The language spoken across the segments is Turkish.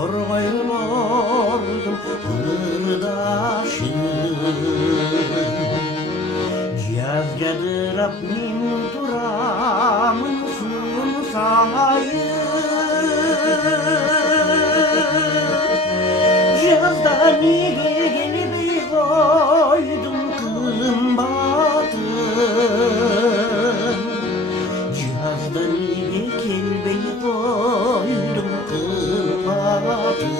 Torgay bordum ırdaşım Yazgadırap min turamın sunsayı Yazda nige gelip koydum kımbatın Yazda nige kelbeyi koydum kımbatın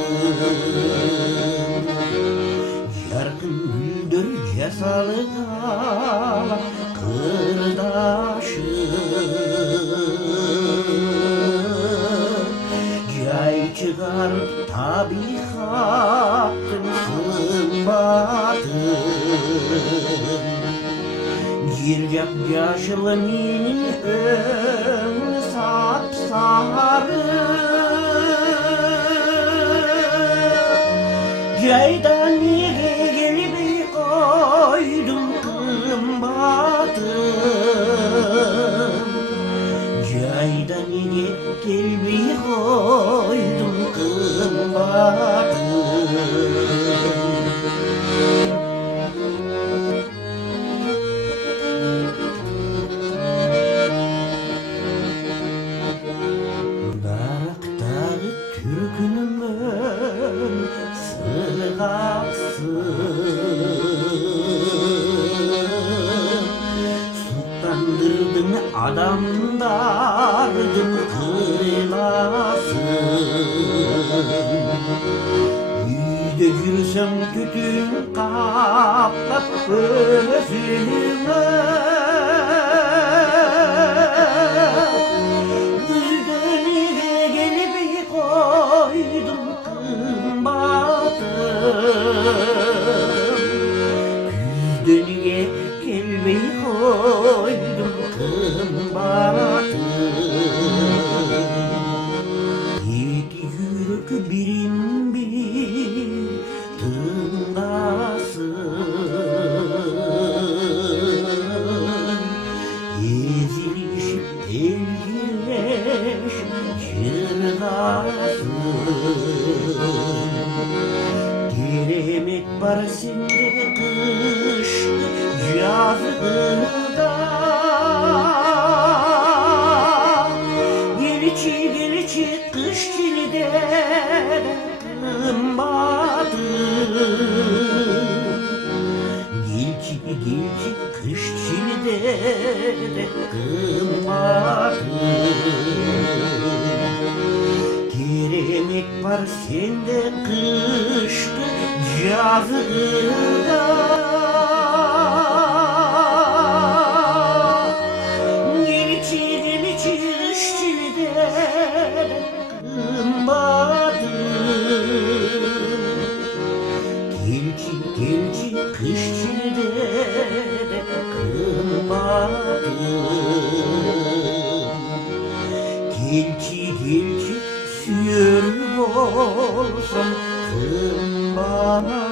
Yarkın güldür cesalı kala kırdaşım Cay çıkar tabiatın sımbatın Gircap yaşlı minin önü sapsarı Caydan nige gelip koydum kımbatın Caydan nige gelip koydum kımbatın Daraktağı türkünümün sırgasın Sultandırdın adamdardın kıylasın Yüzde gülsem tütün kaplat gözüme Yüzüne gelip koydum kımbatım Yüzüne gelip koydum kımbatım İki yürek birin bir tındasın Ezilişip elgileşip çırgasın Dilemek var sende kış yazında Gelçi kış çilide kımbatın Gelçi kış çilide kımbatın Dilemek var sende kışlı yazında Gelçi kışçide kımbatın Gelçi kışçide kımbatın Gelçi sürü olsun kımbatın